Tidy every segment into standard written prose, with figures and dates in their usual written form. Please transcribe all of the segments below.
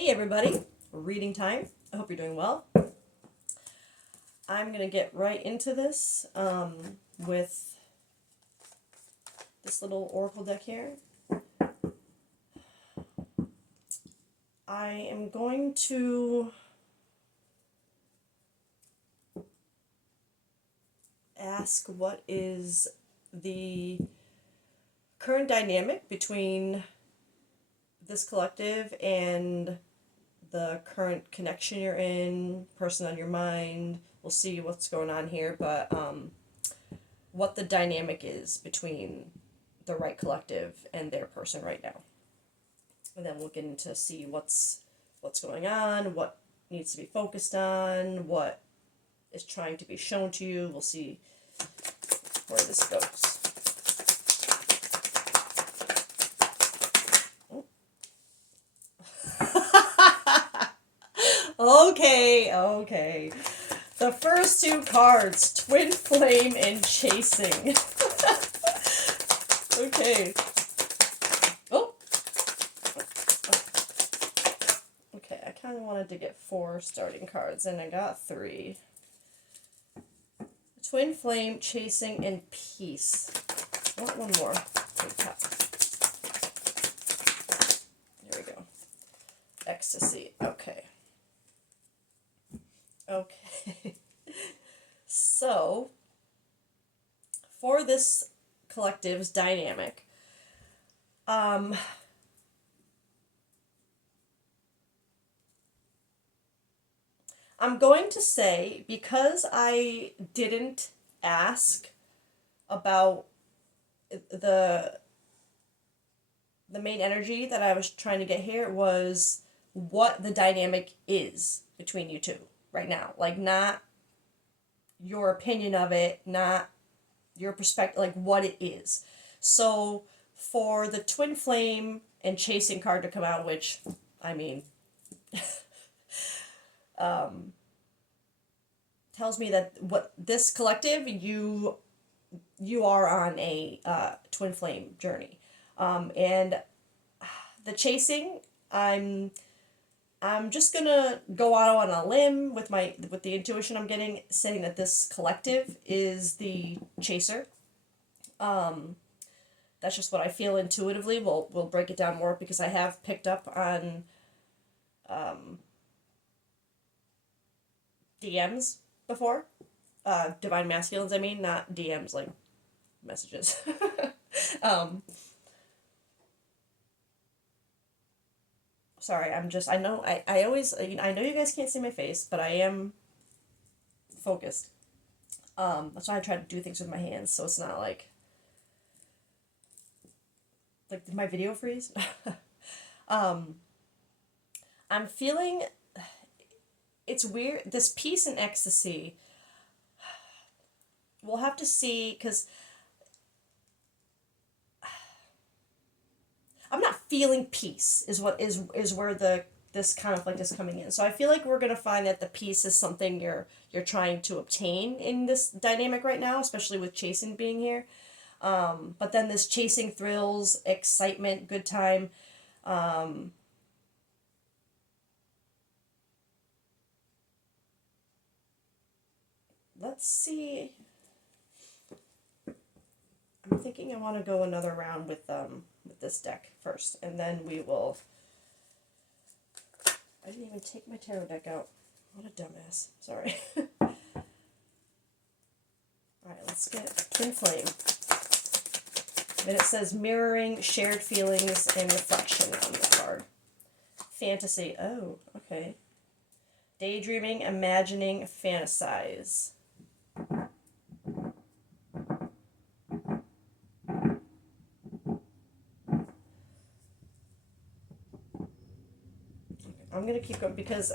Hey everybody, reading time. I hope you're doing well. I'm going to get right into this with this little oracle deck here. I am going to ask what is the current dynamic between this collective and the current connection you're in, person on your mind. We'll see what's going on here, but what the dynamic is between the right collective and their person right now. And then we'll get into see what's going on, what needs to be focused on, what is trying to be shown to you. We'll see where this goes. Okay. The first two cards, Twin Flame and Chasing. Okay. Oh. Okay, I kind of wanted to get 4 starting cards, and I got 3. Twin Flame, Chasing, and Peace. I want one more. Here we go. Ecstasy. Okay. So, for this collective's dynamic, I'm going to say, because I didn't ask about the main energy that I was trying to get here was what the dynamic is between you two right now. Like, not your opinion of it, not your perspective, like what it is. So for the Twin Flame and Chasing card to come out, which, I mean, tells me that what this collective, you are on a Twin Flame journey. And the Chasing, I'm just gonna go out on a limb with the intuition I'm getting, saying that this collective is the chaser. That's just what I feel intuitively. We'll break it down more because I have picked up on DMs before. Divine masculines, I mean, not DMs like messages. Sorry, I know, I always, I know you guys can't see my face, but I am focused. That's why I try to do things with my hands, so it's not like did my video freeze? I'm feeling, it's weird, this Peace and Ecstasy, we'll have to see, because I'm not feeling peace is what is where this conflict is coming in. So I feel like we're gonna find that the peace is something you're trying to obtain in this dynamic right now, especially with Chasing being here. But then this Chasing thrills, excitement, good time. Let's see. I'm thinking I want to go another round with this deck first, and then we will. I didn't even take my tarot deck out. What a dumbass. Sorry. Alright, let's get Twin Flame. And it says mirroring, shared feelings, and reflection on the card. Fantasy. Oh, okay. Daydreaming, imagining, fantasize. I'm going to keep going because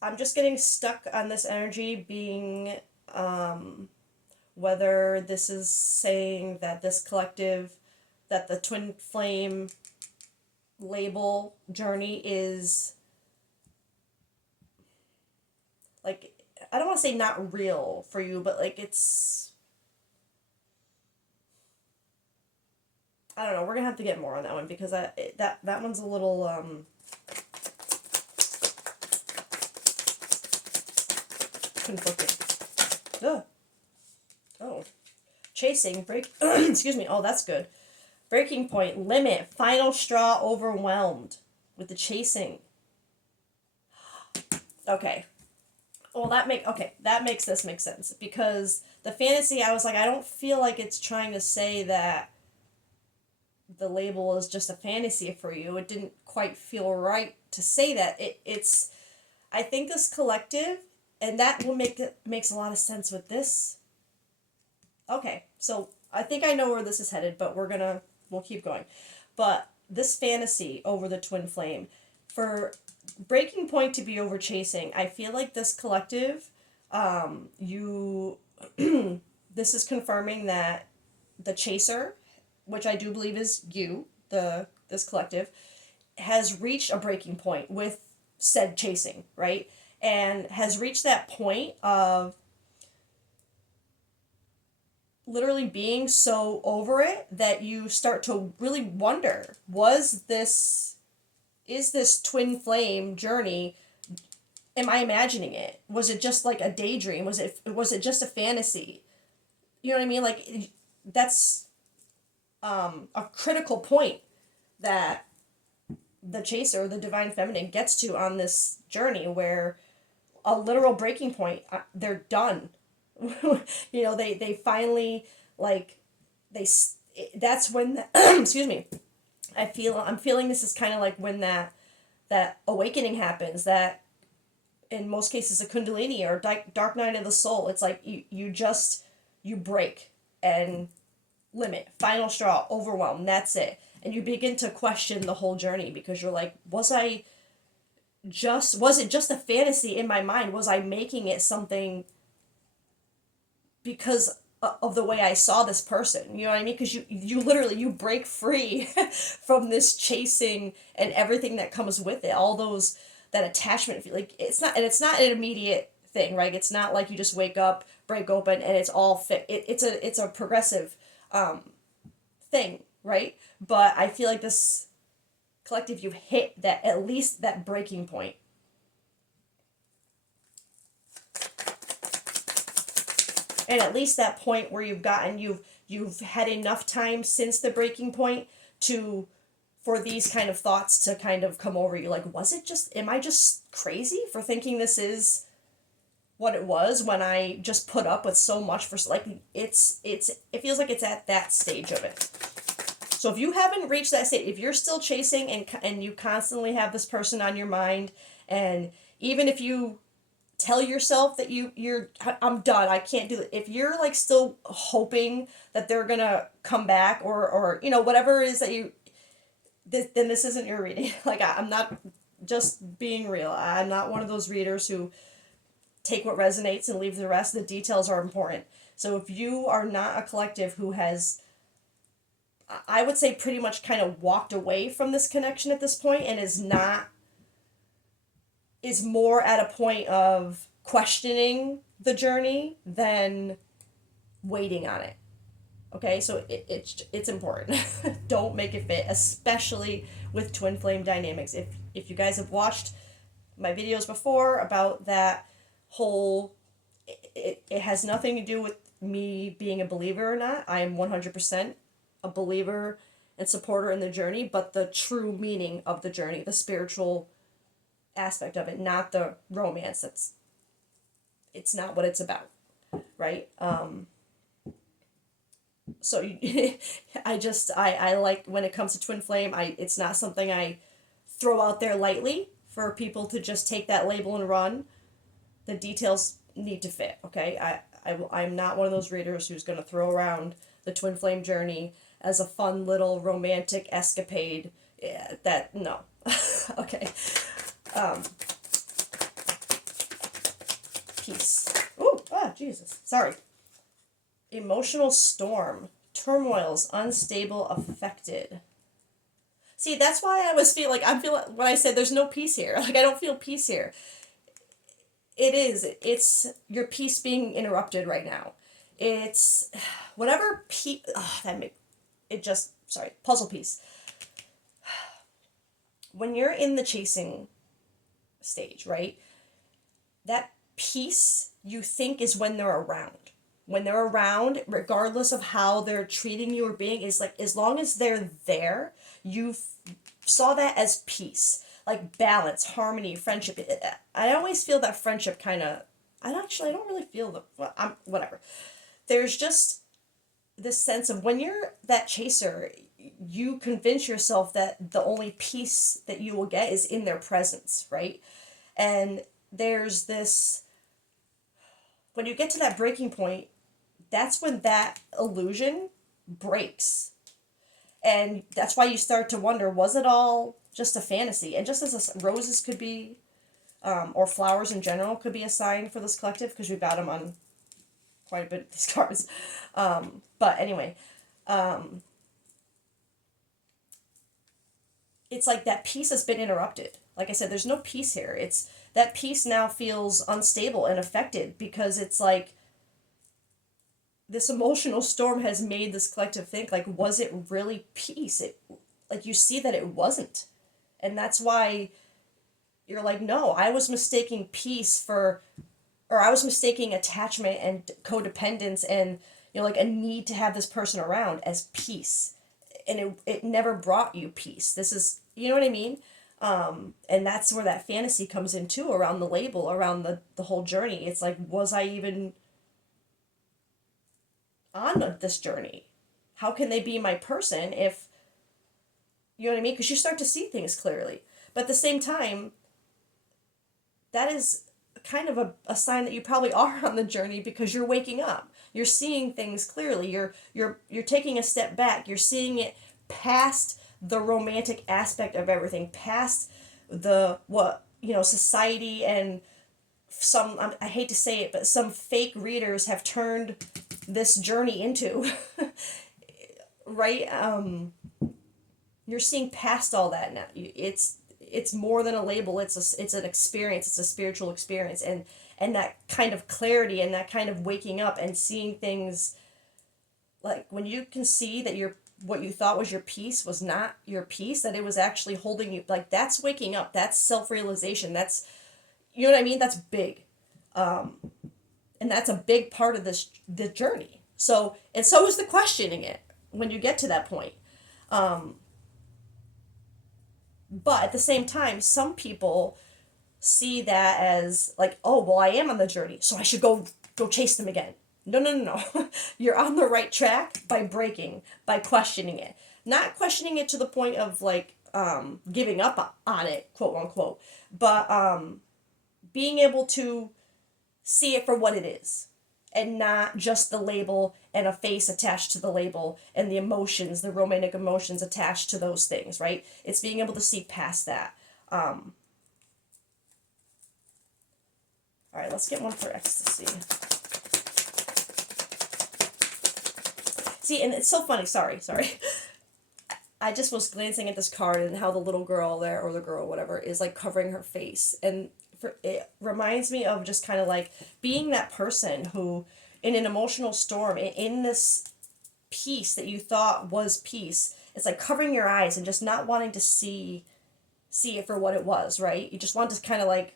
I'm just getting stuck on this energy being whether this is saying that this collective, that the Twin Flame label journey is like, I don't want to say not real for you, but like it's I don't know. We're gonna have to get more on that one because that one's a little conflicting. Ugh. Oh, chasing break. Excuse me. Oh, that's good. Breaking point, limit, final straw, overwhelmed with the chasing. Okay. Well, that makes this make sense because the fantasy, I was like, I don't feel like it's trying to say that the label is just a fantasy for you. It didn't quite feel right to say that. It's I think this collective, and that will makes a lot of sense with this. Okay, so I think I know where this is headed, but we'll keep going. But this fantasy over the twin flame, for breaking point to be over chasing, I feel like this collective, you, this is confirming that the chaser, which I do believe is you, this collective, has reached a breaking point with said chasing, right? And has reached that point of literally being so over it that you start to really wonder, is this twin flame journey, am I imagining it? Was it just like a daydream? Was it just a fantasy? You know what I mean? Like, that's a critical point that the chaser, the divine feminine, gets to on this journey, where a literal breaking point, they're done. You know, they finally, like, that's when excuse me, I'm feeling this is kind of like when that awakening happens, that in most cases a kundalini or dark night of the soul. It's like you break and limit, final straw, overwhelm, that's it. And you begin to question the whole journey because you're like, was it just a fantasy in my mind? Was I making it something because of the way I saw this person? You know what I mean? Because you literally, you break free from this chasing and everything that comes with it. All those, that attachment, like, it's not an immediate thing, right? It's not like you just wake up, break open, and it's all fit. It's a progressive thing, right? But I feel like this collective, you've hit that, at least that breaking point. And at least that point where you've had enough time since the breaking point for these kind of thoughts to kind of come over you. Like, am I just crazy for thinking this is what it was, when I just put up with so much for, like, it feels like it's at that stage of it. So if you haven't reached that state, if you're still chasing and you constantly have this person on your mind, and even if you tell yourself that I'm done, I can't do it, if you're like still hoping that they're gonna come back, or you know, whatever it is that then this isn't your reading. Like, I'm not, just being real, I'm not one of those readers who take what resonates and leave the rest. The details are important. So if you are not a collective who has, I would say, pretty much kind of walked away from this connection at this point, and is more at a point of questioning the journey than waiting on it. Okay, so it's important. Don't make it fit, especially with twin flame dynamics. If you guys have watched my videos before about that whole, it has nothing to do with me being a believer or not. I am 100% a believer and supporter in the journey, but the true meaning of the journey, the spiritual aspect of it, not the romance. It's not what it's about, right? So I like, when it comes to twin flame, it's not something I throw out there lightly for people to just take that label and run. The details need to fit, okay? I'm not one of those readers who's going to throw around the twin flame journey as a fun little romantic escapade. Yeah, no. Okay. Peace. Ooh, Jesus. Sorry. Emotional storm. Turmoils, unstable, affected. See, that's why I'm feeling, when I said there's no peace here. Like, I don't feel peace here. It's your peace being interrupted right now. It's whatever it just puzzle piece. When you're in the chasing stage, right? That piece you think is when they're around. When they're around, regardless of how they're treating you or being, is like as long as they're there, you saw that as peace, like balance, harmony, friendship. I always feel that friendship kind of. I don't really feel the. Well, whatever. There's just this sense of when you're that chaser, you convince yourself that the only peace that you will get is in their presence, right? And there's this, when you get to that breaking point, that's when that illusion breaks. And that's why you start to wonder, was it all just a fantasy? And just as roses could be, or flowers in general could be a sign for this collective, because we've got them on quite a bit of these cards. But anyway, it's like that peace has been interrupted. Like I said, there's no peace here. It's that peace now feels unstable and affected because it's like this emotional storm has made this collective think, like, was it really peace? It, like, you see that it wasn't. And that's why you're like, no, I was mistaking peace for, or I was mistaking attachment and codependence and, you know, like a need to have this person around as peace. And it never brought you peace. This is, you know what I mean? And that's where that fantasy comes in too, around the label, around the whole journey. It's like, was I even on this journey? How can they be my person if, you know what I mean? Because you start to see things clearly. But at the same time, that is kind of a sign that you probably are on the journey because you're waking up. You're seeing things clearly. You're taking a step back. You're seeing it past the romantic aspect of everything, past the what, you know, society and some, I hate to say it, but some fake readers have turned this journey into. Right? You're seeing past all that now. It's more than a label. It's an experience. It's a spiritual experience, and that kind of clarity and that kind of waking up and seeing things, like when you can see that what you thought was your peace was not your peace, that it was actually holding you, like, that's waking up. That's self-realization. That's, you know what I mean? That's big. And that's a big part of the journey. So, and so is the questioning it when you get to that point. But at the same time, some people see that as like, oh, well, I am on the journey, so I should go chase them again. No, no, no, no. You're on the right track by breaking, by questioning it. Not questioning it to the point of like giving up on it, quote unquote, but being able to see it for what it is and not just the label and a face attached to the label and the emotions, the romantic emotions attached to those things, right? It's being able to see past that. All right, let's get one for ecstasy. See, and it's so funny, sorry. I just was glancing at this card and how the little girl there, or the girl, whatever, is like covering her face. And it reminds me of just kind of like being that person who, in an emotional storm, in this peace that you thought was peace, it's like covering your eyes and just not wanting to see it for what it was, right? You just want to kind of like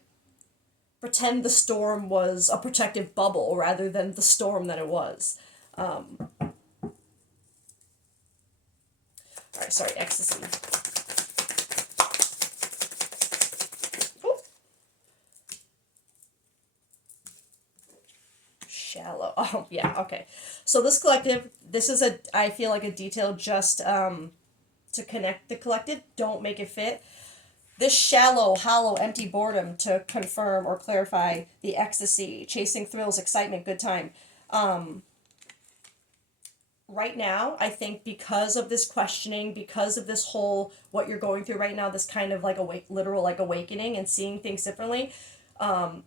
pretend the storm was a protective bubble rather than the storm that it was. All right, sorry, ecstasy. Ooh. Shallow. Oh, yeah, okay. So this collective, this is I feel like a detail just to connect the collective. Don't make it fit. This shallow, hollow, empty boredom to confirm or clarify the ecstasy, chasing thrills, excitement, good time. Right now, I think because of this questioning, because of this whole, what you're going through right now, this kind of like literal like awakening and seeing things differently, the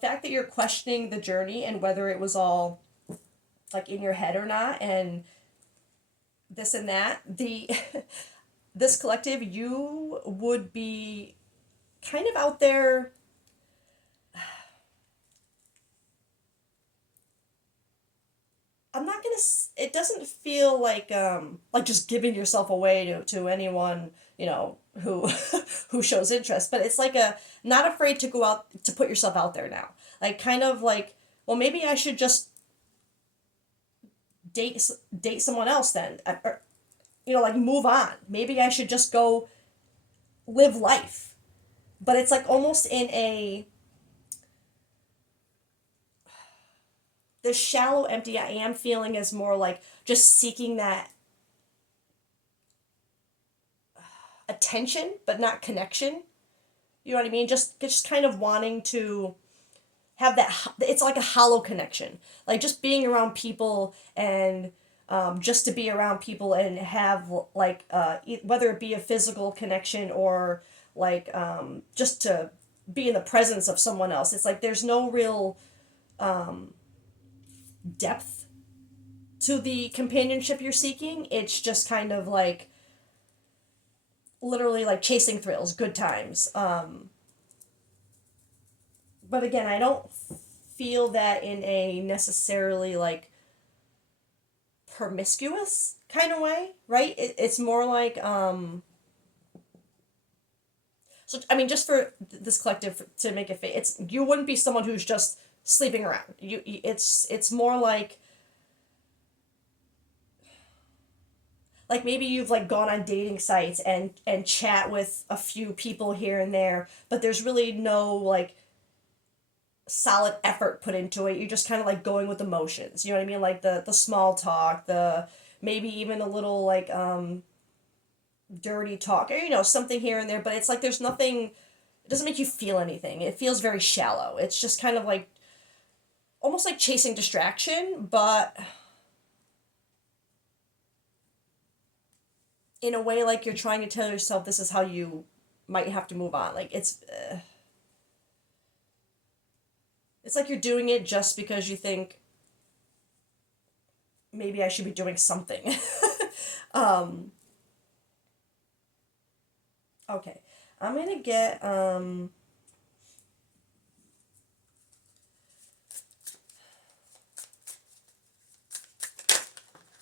fact that you're questioning the journey and whether it was all like in your head or not, and this and that, this collective, you would be kind of out there. I'm not gonna. It doesn't feel like just giving yourself away to anyone, who who shows interest. But it's like a not afraid to go out to put yourself out there now. Like kind of like, well, maybe I should just date someone else then, or like move on. Maybe I should just go live life. But it's like almost in a the shallow, empty I am feeling is more like just seeking that attention, but not connection. You know what I mean? Just kind of wanting to have that. It's like a hollow connection, like just being around people and just to be around people and have like whether it be a physical connection or like just to be in the presence of someone else. It's like there's no real depth to the companionship you're seeking. It's just kind of like literally like chasing thrills, good times. But again, I don't feel that in a necessarily like promiscuous kind of way, right? It's more like so I mean, just for this collective to make it fit, it's you wouldn't be someone who's just sleeping around. It's more like maybe you've like gone on dating sites and chat with a few people here and there, but there's really no like solid effort put into it. You're just kind of like going with emotions. You know what I mean? Like the small talk, the maybe even a little like dirty talk, or something here and there. But it's like there's nothing. It doesn't make you feel anything. It feels very shallow. It's just kind of like almost like chasing distraction, but in a way like you're trying to tell yourself this is how you might have to move on. Like it's like you're doing it just because you think maybe I should be doing something. um, okay, I'm gonna get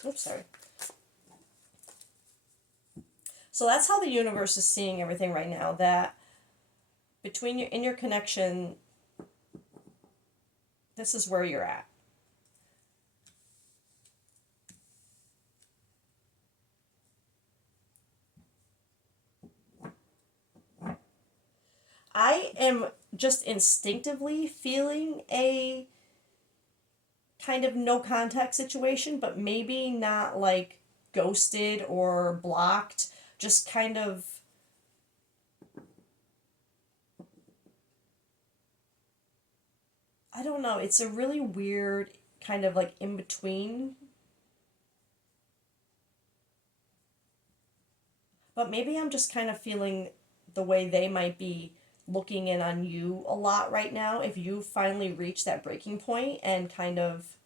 oops, sorry. So that's how the universe is seeing everything right now. That between your in your connection, this is where you're at. I am just instinctively feeling a kind of no contact situation, but maybe not like ghosted or blocked, just kind of I don't know, it's a really weird kind of like in between. But maybe I'm just kind of feeling the way they might be looking in on you a lot right now. If you finally reach that breaking point and kind of,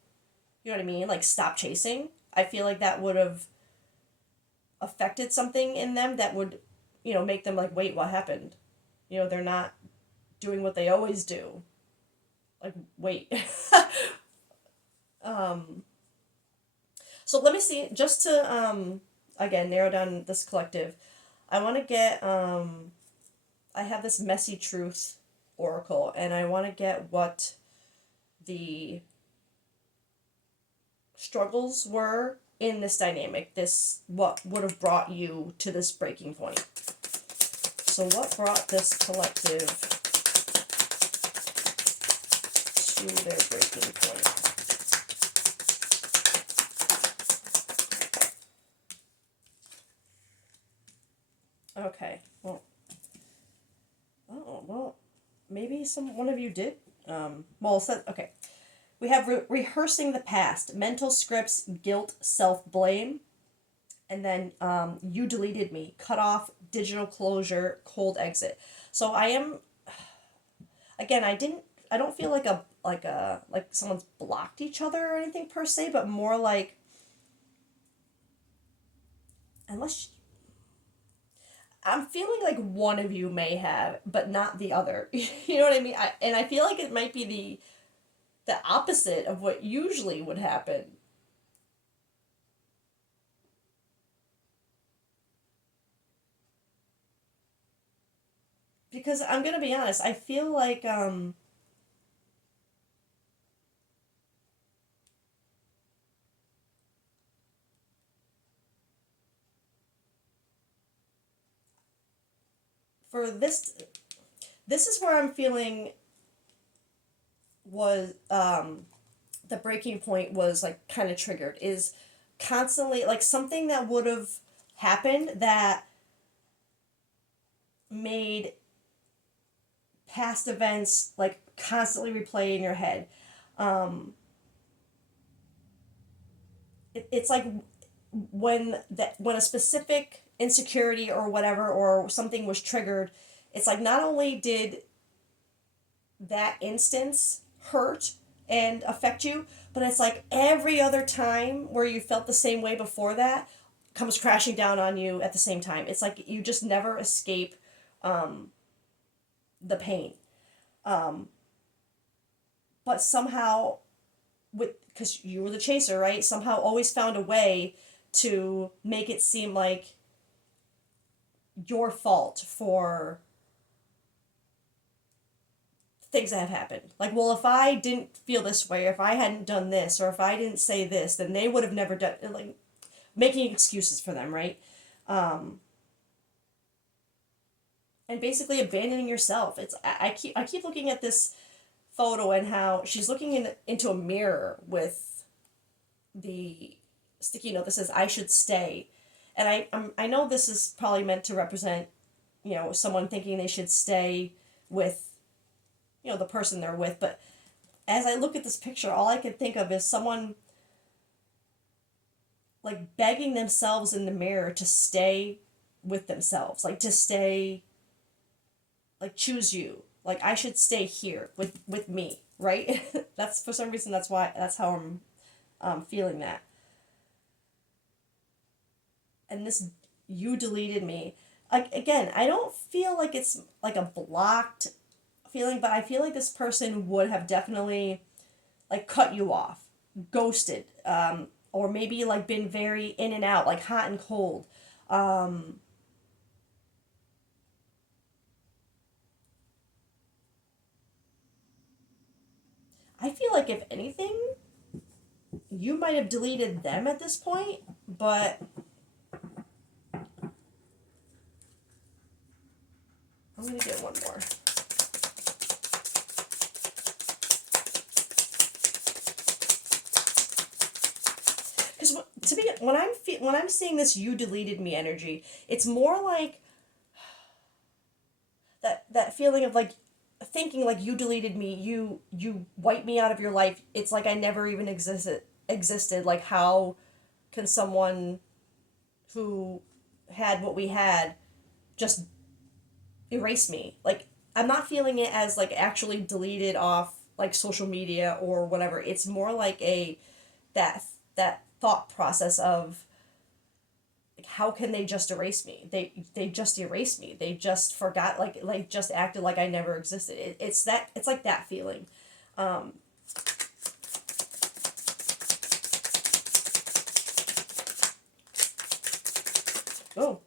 you know what I mean? Like stop chasing. I feel like that would have affected something in them that would, make them like, wait, what happened? They're not doing what they always do. Like, wait. um, so let me see, just to, again, narrow down this collective. I want to get, I have this messy truth oracle, and I want to get what the struggles were in this dynamic, this what would have brought you to this breaking point. So what brought this collective to their breaking point? Okay, well, maybe one of you did. Well, it says, okay. We have rehearsing the past, mental scripts, guilt, self-blame, and then you deleted me, cut off, digital closure, cold exit. So I am, again, I don't feel like someone's blocked each other or anything per se, but more like, unless, I'm feeling like one of you may have, but not the other. You know what I mean? And I feel like it might be the opposite of what usually would happen. because I'm gonna be honest, I feel like for this is where I'm feeling was the breaking point was like kind of triggered is constantly like something that would have happened that made past events like constantly replay in your head. Um, it's like when a specific insecurity or whatever or something was triggered, it's like not only did that instance hurt and affect you, but it's like every other time where you felt the same way before that comes crashing down on you at the same time. It's like you just never escape the pain. Um, but somehow, with because you were the chaser, right? Somehow always found a way to make it seem like your fault for things that have happened. Like, well, if I didn't feel this way, or if I hadn't done this, or if I didn't say this, then they would have never done, like, making excuses for them, right? Um, and basically abandoning yourself. I keep looking at this photo and how she's looking into a mirror with the sticky note that says "I should stay," and I know this is probably meant to represent, someone thinking they should stay with, the person they're with, but as I look at this picture, all I can think of is someone like begging themselves in the mirror to stay with themselves, like to stay, like choose you, like I should stay here with me, right? That's for some reason that's how I'm feeling that. And this you deleted me. Like again, I don't feel like it's like a blocked feeling, but I feel like this person would have definitely like cut you off, ghosted, or maybe like been very in and out, like hot and cold. Um, I feel like if anything, you might have deleted them at this point, but I'm gonna get one more. Because to me, when I'm seeing this "you deleted me" energy, it's more like that feeling of like thinking like you deleted me, you wiped me out of your life. It's like I never even existed. Like how can someone who had what we had just erase me? Like I'm not feeling it as like actually deleted off like social media or whatever. It's more like a that that thought process of like how can they just erase me? They just erased me. They just forgot like just acted like I never existed. It's like that feeling. Um, oh,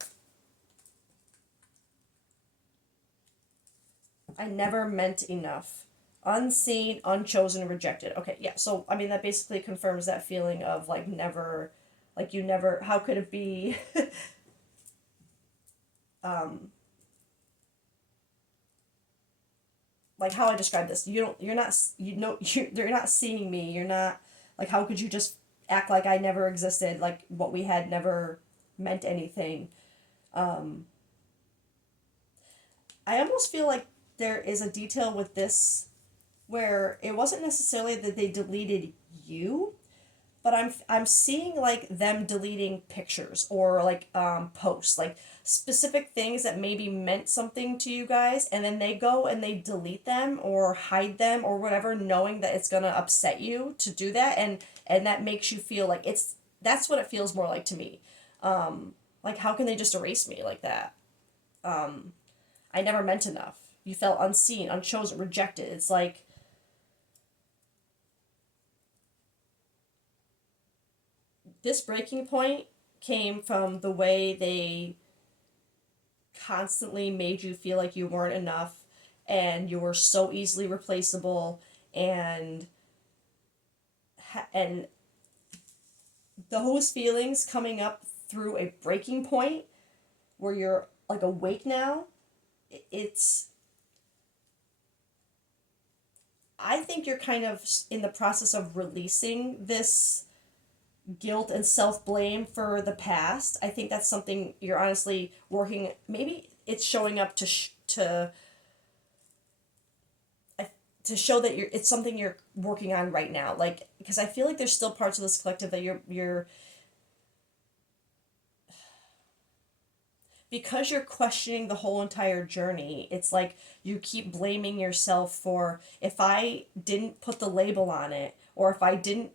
I never meant enough. Unseen, unchosen, rejected. Okay, yeah. So I mean that basically confirms that feeling of like never, like you never. How could it be? um, like how I describe this. You don't. You're not. You know. You're not seeing me. You're not. Like how could you just act like I never existed? Like what we had never meant anything. Um, I almost feel like there is a detail with this where it wasn't necessarily that they deleted you, but I'm seeing like them deleting pictures or like posts, like specific things that maybe meant something to you guys, and then they go and they delete them or hide them or whatever, knowing that it's gonna upset you to do that, and that makes you feel like that's what it feels more like to me. Like how can they just erase me like that? I never meant enough. You felt unseen, unchosen, rejected. It's like this breaking point came from the way they constantly made you feel like you weren't enough and you were so easily replaceable, and and those feelings coming up through a breaking point where you're like awake now, it's, I think you're kind of in the process of releasing this guilt and self-blame for the past. I think that's something you're honestly working, maybe it's showing up to show that it's something you're working on right now, like, because I feel like there's still parts of this collective that you're because you're questioning the whole entire journey. It's like you keep blaming yourself for, if I didn't put the label on it, or if I didn't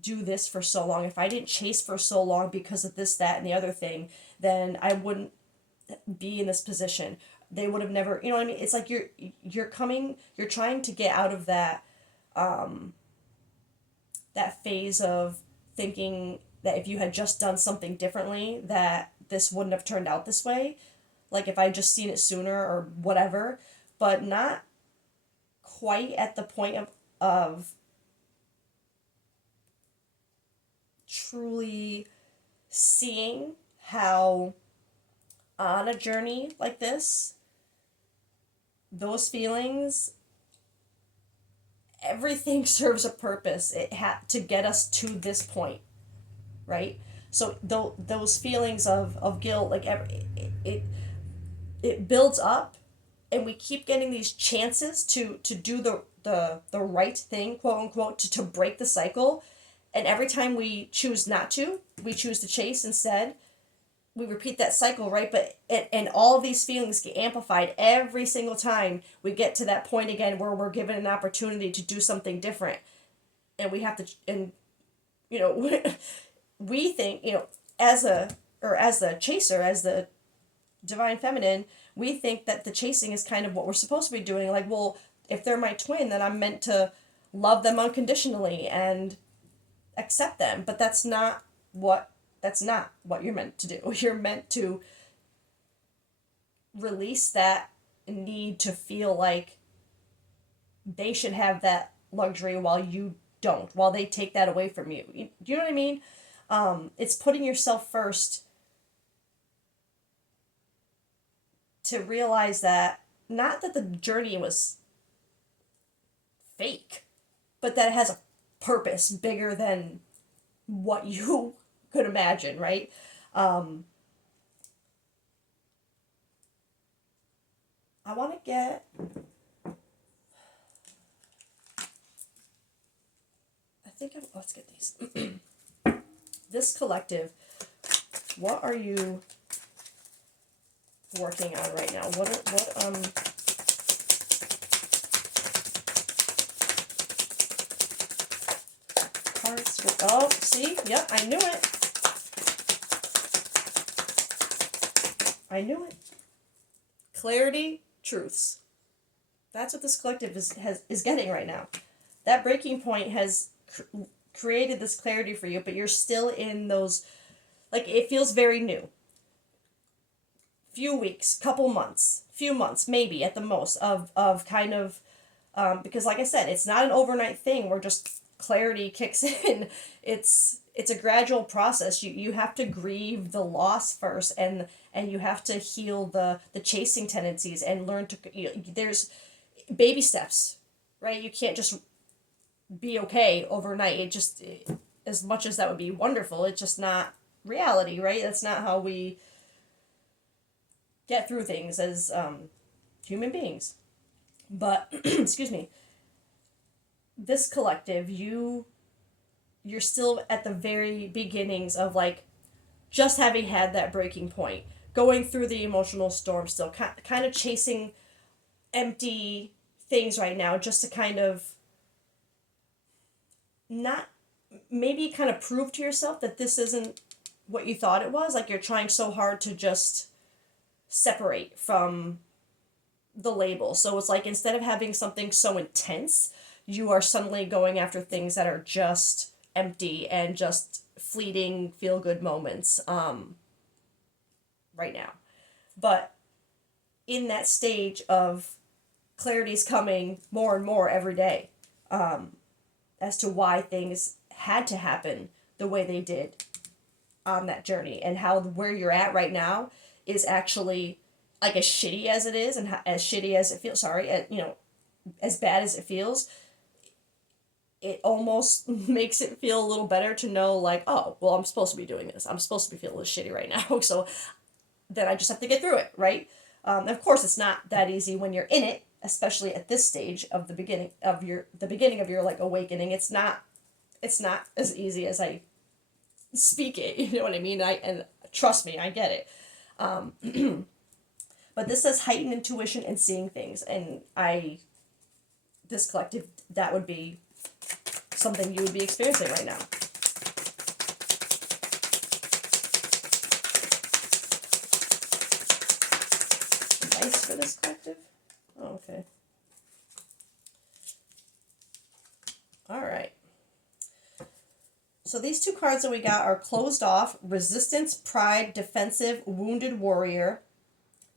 do this for so long, if I didn't chase for so long because of this, that, and the other thing, then I wouldn't be in this position. They would have never, you know what I mean? It's like you're trying to get out of that phase of thinking that if you had just done something differently, that this wouldn't have turned out this way. Like if I had just seen it sooner or whatever, but not quite at the point of truly seeing how on a journey like this, those feelings, everything serves a purpose. It had to get us to this point, right? So those feelings of guilt, like it builds up, and we keep getting these chances to do the right thing, quote unquote, to break the cycle. And every time we choose not to, we choose to chase instead, we repeat that cycle, right? But and all of these feelings get amplified every single time we get to that point again where we're given an opportunity to do something different, and we have to, and you know, we think, you know, as the chaser, as the divine feminine, we think that the chasing is kind of what we're supposed to be doing. Like, well, if they're my twin, then I'm meant to love them unconditionally and accept them. But that's not what you're meant to do. You're meant to release that need to feel like they should have that luxury while you don't, while they take that away from you. Do you know what I mean? It's putting yourself first to realize that, not that the journey was fake, but that it has a purpose bigger than what you could imagine, right? I want to get, let's get these. This collective, what are you working on right now? Cards, oh, see, yep, I knew it. Clarity, truths. That's what this collective is getting right now. That breaking point has created this clarity for you, but you're still in those, like, it feels very new. Few weeks, few months, maybe at the most, of kind of, because like I said, it's not an overnight thing where just clarity kicks in. It's a gradual process. You have to grieve the loss first, and you have to heal the chasing tendencies and learn to, there's baby steps, right? You can't just be okay overnight. As much as that would be wonderful, it's just not reality, right? That's not how we get through things as human beings. But excuse me, this collective, you're still at the very beginnings of, like, just having had that breaking point, going through the emotional storm, still kind of chasing empty things right now, just to kind of not, maybe kind of prove to yourself that this isn't what you thought it was. Like, you're trying so hard to just separate from the label. So it's like, instead of having something so intense, you are suddenly going after things that are just empty and just fleeting feel good moments right now. But in that stage of clarity's coming more and more every day, as to why things had to happen the way they did on that journey, and how where you're at right now is actually, like, as shitty as it is, and as shitty as it feels, sorry, as bad as it feels, it almost makes it feel a little better to know, like, oh, well, I'm supposed to be doing this. I'm supposed to be feeling this shitty right now. So then I just have to get through it, right? Of course, it's not that easy when you're in it, especially at this stage of the beginning of your like awakening. It's not as easy as I speak it. You know what I mean? And trust me, I get it. But this says heightened intuition and seeing things, and this collective, that would be something you would be experiencing right now. Advice for this collective? Oh, okay. All right. So these two cards that we got are Closed Off, Resistance, Pride, Defensive, Wounded Warrior,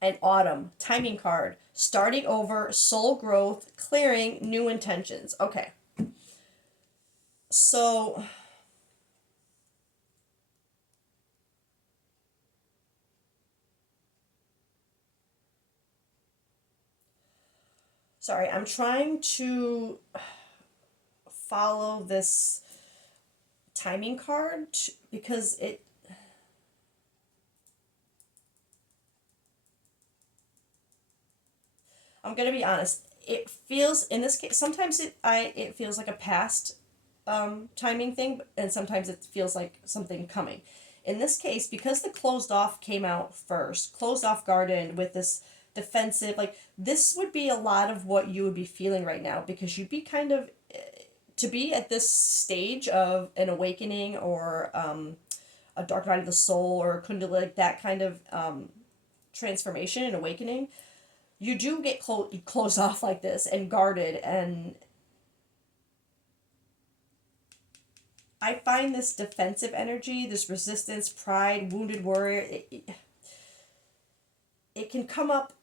and Autumn. Timing card. Starting over, Soul Growth, Clearing, New Intentions. Okay. So sorry, I'm trying to follow this timing card because I'm gonna be honest, it feels, in this case, sometimes it feels like a past timing thing, and sometimes it feels like something coming. In this case, because the Closed Off came out first, Closed Off Garden with this defensive, like, this would be a lot of what you would be feeling right now, because you'd be kind of, to be at this stage of an awakening, or a dark night of the soul, or kundalini, like that kind of transformation and awakening, you do get closed off like this and guarded. And I find this defensive energy, this resistance, pride, wounded warrior, it can come up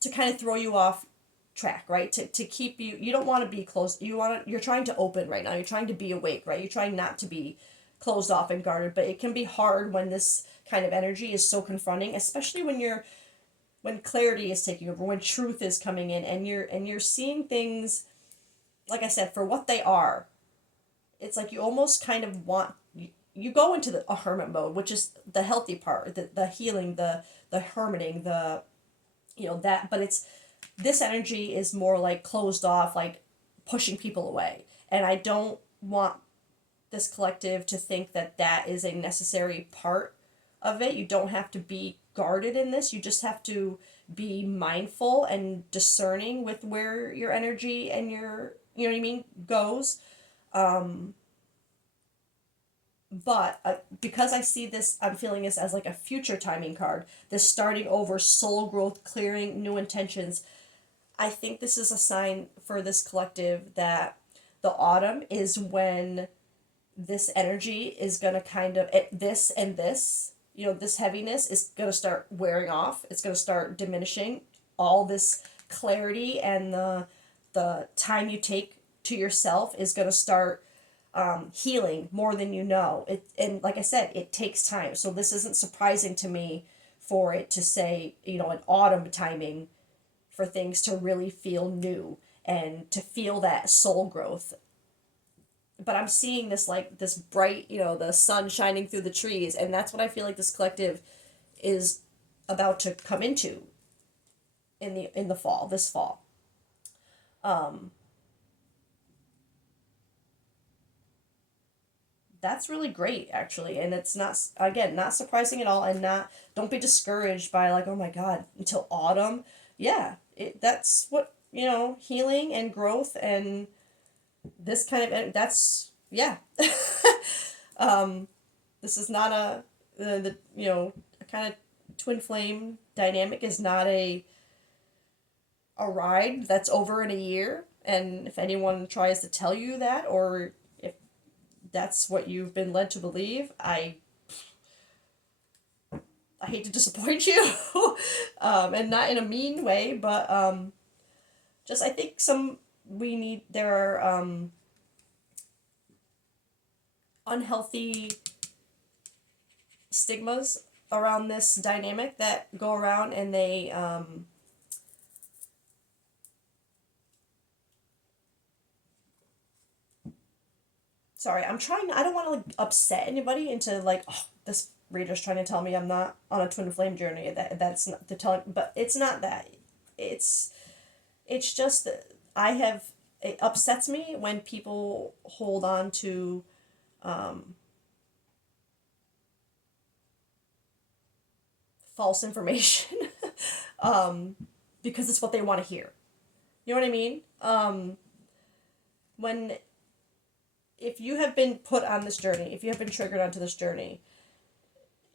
to kind of throw you off track, right? To keep you don't want to be closed. You're trying to open right now. You're trying to be awake, right? You're trying not to be closed off and guarded, but it can be hard when this kind of energy is so confronting, especially when clarity is taking over, when truth is coming in, and you're seeing things, like I said, for what they are. It's like you almost kind of want, you go into a hermit mode, which is the healthy part, the healing, the hermiting, that, but it's, this energy is more like closed off, like pushing people away. And I don't want this collective to think that that is a necessary part of it. You don't have to be guarded in this. You just have to be mindful and discerning with where your energy and your, you know what I mean, goes. But because I see this, I'm feeling this as like a future timing card, this starting over, soul growth, clearing, new intentions. I think this is a sign for this collective that the autumn is when this energy is going to kind of, this and this, this heaviness is going to start wearing off. It's going to start diminishing. All this clarity and the time you take to yourself is going to start healing more than you know. And like I said, it takes time. So this isn't surprising to me for it to say, an autumn timing, for things to really feel new and to feel that soul growth. But I'm seeing this, like, this bright, the sun shining through the trees, and that's what I feel like this collective is about to come into in the fall, this fall. That's really great, actually, and it's not, again, not surprising at all, and don't be discouraged by, like, oh my god, until autumn. Yeah, that's what, healing and growth and this kind of, that's, yeah. This is not a kind of twin flame dynamic is not a ride that's over in a year. And if anyone tries to tell you that, or if that's what you've been led to believe, I I hate to disappoint you, and not in a mean way, but just I think there are unhealthy stigmas around this dynamic that go around, and they sorry, I don't want to like upset anybody into like, oh, this reader's trying to tell me I'm not on a twin flame journey, that's not the telling, but it's not that. It's just that it upsets me when people hold on to false information because it's what they want to hear. You know what I mean? When if you have been put on this journey, if you have been triggered onto this journey,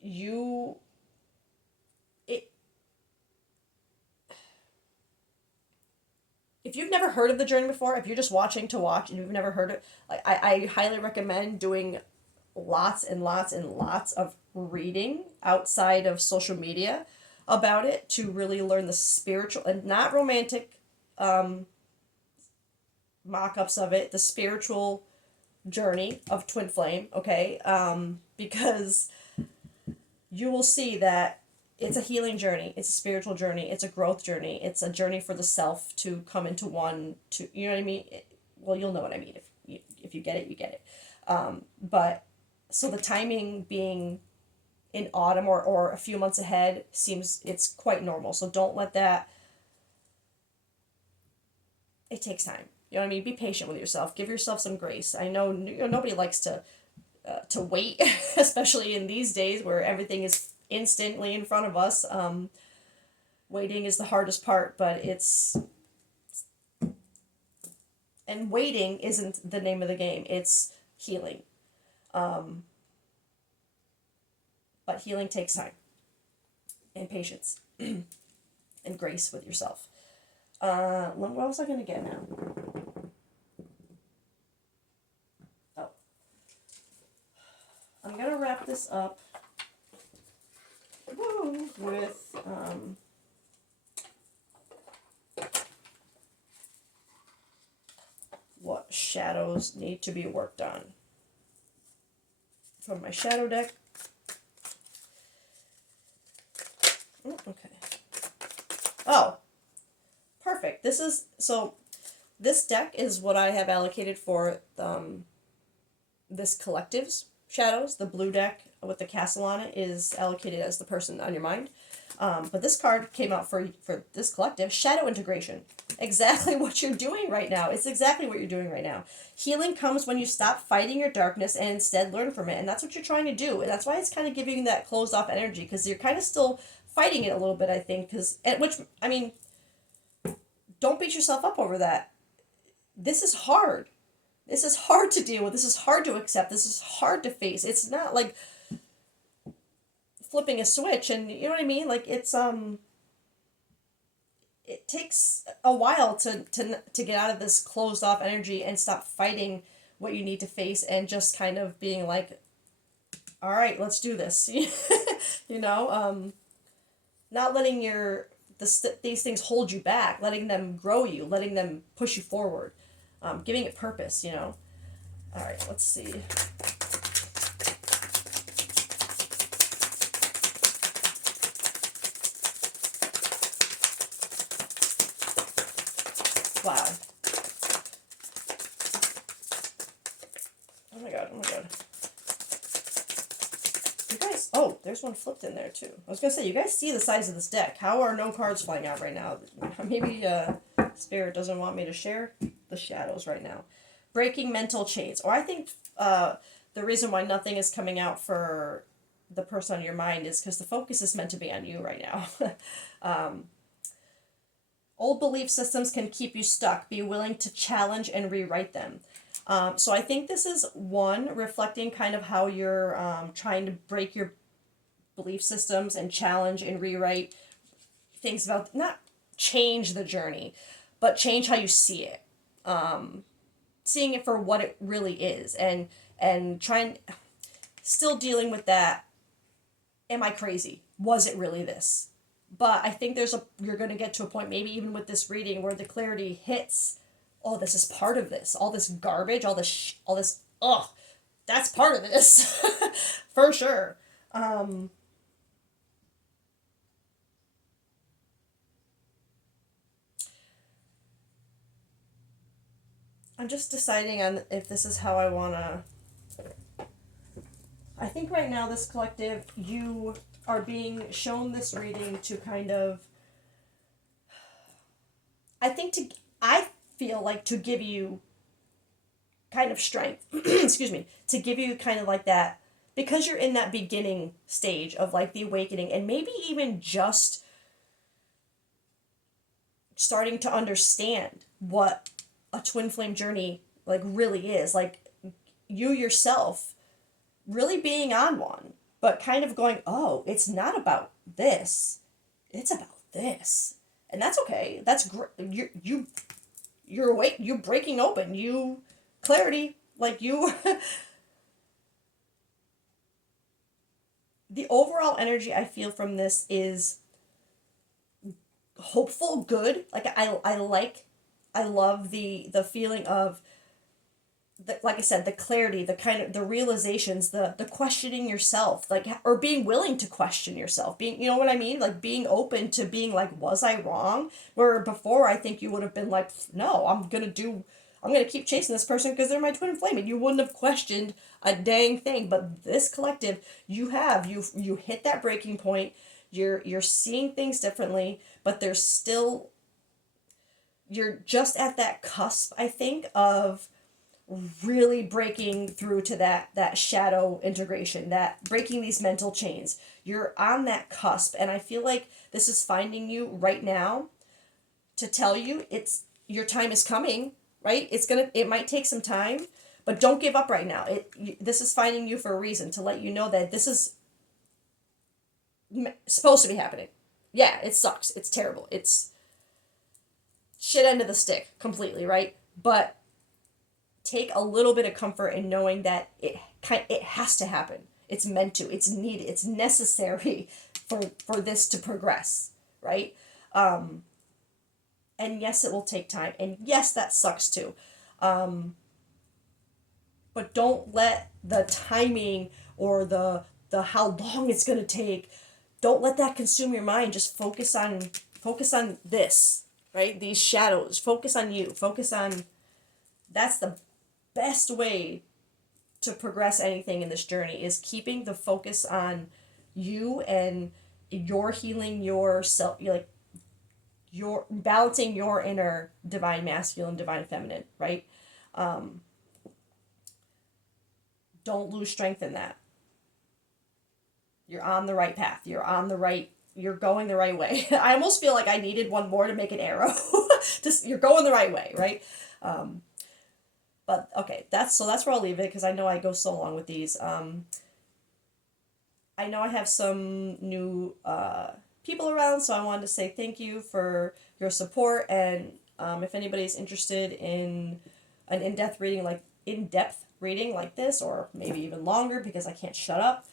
you it if you've never heard of the journey before, if you're just watching to watch and you've never heard it, like I highly recommend doing lots and lots and lots of reading outside of social media about it to really learn the spiritual and not romantic mock-ups of it, the spiritual journey of twin flame, okay? Because you will see that it's a healing journey, it's a spiritual journey, it's a growth journey, it's a journey for the self to come into one, to, you know what I mean? Well, you'll know what I mean. If you get it, you get it. But so the timing being in autumn or a few months ahead seems, it's quite normal. So don't let that, it takes time. You know what I mean? Be patient with yourself. Give yourself some grace. I know, nobody likes to wait, especially in these days where everything is instantly in front of us. Waiting is the hardest part, but and waiting isn't the name of the game. It's healing. But healing takes time and patience and grace with yourself. What was I going to get now? Oh. I'm going to wrap this up with what shadows need to be worked on from my shadow deck. Oh, okay. Oh, perfect. This deck is what I have allocated for this collective's shadows. The blue deck with the castle on it is allocated as the person on your mind. But this card came out for this collective, shadow integration. Exactly what you're doing right now. It's exactly what you're doing right now. Healing comes when you stop fighting your darkness and instead learn from it. And that's what you're trying to do. And that's why it's kind of giving that closed off energy, because you're kind of still fighting it a little bit, I think. Don't beat yourself up over that. This is hard. This is hard to deal with. This is hard to accept. This is hard to face. It's not like flipping a switch, and you know what I mean? Like it takes a while to get out of this closed off energy and stop fighting what you need to face and just kind of being like, all right, let's do this. Not letting these things hold you back, letting them grow you, letting them push you forward, giving it purpose, All right, let's see. Wow. Oh my god. You guys, oh, there's one flipped in there too. I was gonna say, you guys see the size of this deck. How are no cards flying out right now? Maybe Spirit doesn't want me to share the shadows right now. Breaking mental chains. Or I think the reason why nothing is coming out for the person on your mind is because the focus is meant to be on you right now. Old belief systems can keep you stuck. Be willing to challenge and rewrite them. So I think this is one, reflecting kind of how you're trying to break your belief systems and challenge and rewrite things about, not change the journey, but change how you see it. Seeing it for what it really is, and still dealing with that am I crazy? Was it really this? But I think you're going to get to a point, maybe even with this reading, where the clarity hits, oh, this is part of this. All this garbage, all this, oh, that's part of this. For sure. I'm just deciding on if this is how I want to. I think right now, this collective, you are being shown this reading to kind of. I think to. I feel like to give you kind of strength, excuse me, to give you kind of like that, because you're in that beginning stage of like the awakening, and maybe even just starting to understand what a twin flame journey like really is, like you yourself really being on one, but kind of going, oh, it's not about this, it's about this, and that's okay. That's great. You're awake. You breaking open. You clarity. Like you. The overall energy I feel from this is hopeful, good. Like I love the feeling of like I said, the clarity, the kind of the realizations, the questioning yourself, like, or being willing to question yourself, being, you know what I mean, like being open to being like, was I wrong? Where before I think you would have been like, no, I'm gonna keep chasing this person because they're my twin flame, and you wouldn't have questioned a dang thing. But this collective, you hit that breaking point. You're seeing things differently, but there's still, you're just at that cusp, I think, of really breaking through to that shadow integration, that breaking these mental chains. You're on that cusp, and I feel like this is finding you right now to tell you it's your time is coming, right? It might take some time, but don't give up right now. This is finding you for a reason, to let you know that this is supposed to be happening. Yeah, it sucks. It's terrible. It's shit end of the stick completely, right? But take a little bit of comfort in knowing that it has to happen. It's meant to. It's needed. It's necessary for this to progress, right? And yes, it will take time, and yes, that sucks too. But don't let the timing or the how long it's gonna take. Don't let that consume your mind. Just focus on this, right? These shadows. Focus on you. Focus on. That's the best way to progress anything in this journey, is keeping the focus on you and your healing yourself, like your balancing your inner divine masculine, divine feminine, right? Don't lose strength in that. You're on the right path. You're going the right way. I almost feel like I needed one more to make an arrow. Just, you're going the right way, right? But okay, that's where I'll leave it, because I know I go so long with these. I know I have some new people around, so I wanted to say thank you for your support. And if anybody's interested in an in-depth reading like this, or maybe even longer because I can't shut up,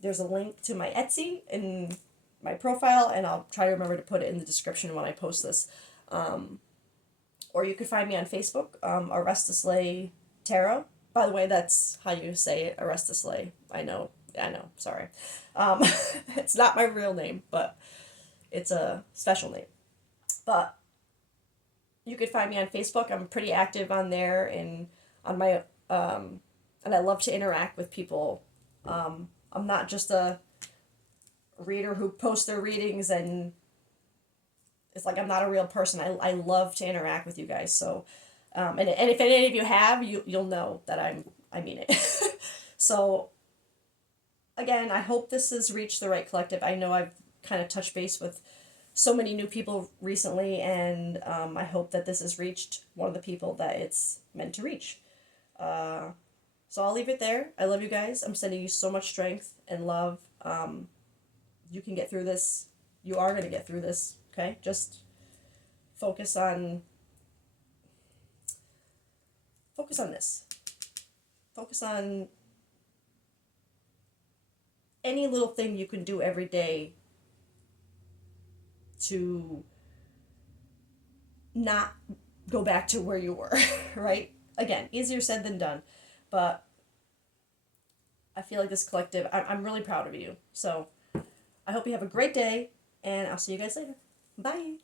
there's a link to my Etsy in my profile, and I'll try to remember to put it in the description when I post this. Or you could find me on Facebook, Arresta Slay Tarot. By the way, that's how you say it, Arresta Slay. I know, sorry. It's not my real name, but it's a special name. But you could find me on Facebook. I'm pretty active on there, and on my, and I love to interact with people. I'm not just a reader who posts their readings, and it's like I'm not a real person. I love to interact with you guys. So, and if any of you have, you'll know that I mean it. So, again, I hope this has reached the right collective. I know I've kind of touched base with so many new people recently, and I hope that this has reached one of the people that it's meant to reach. So I'll leave it there. I love you guys. I'm sending you so much strength and love. You can get through this. You are going to get through this, okay? Just focus on this. Focus on any little thing you can do every day to not go back to where you were, right? Again, easier said than done, but I feel like this collective, I'm really proud of you. So I hope you have a great day, and I'll see you guys later. Bye.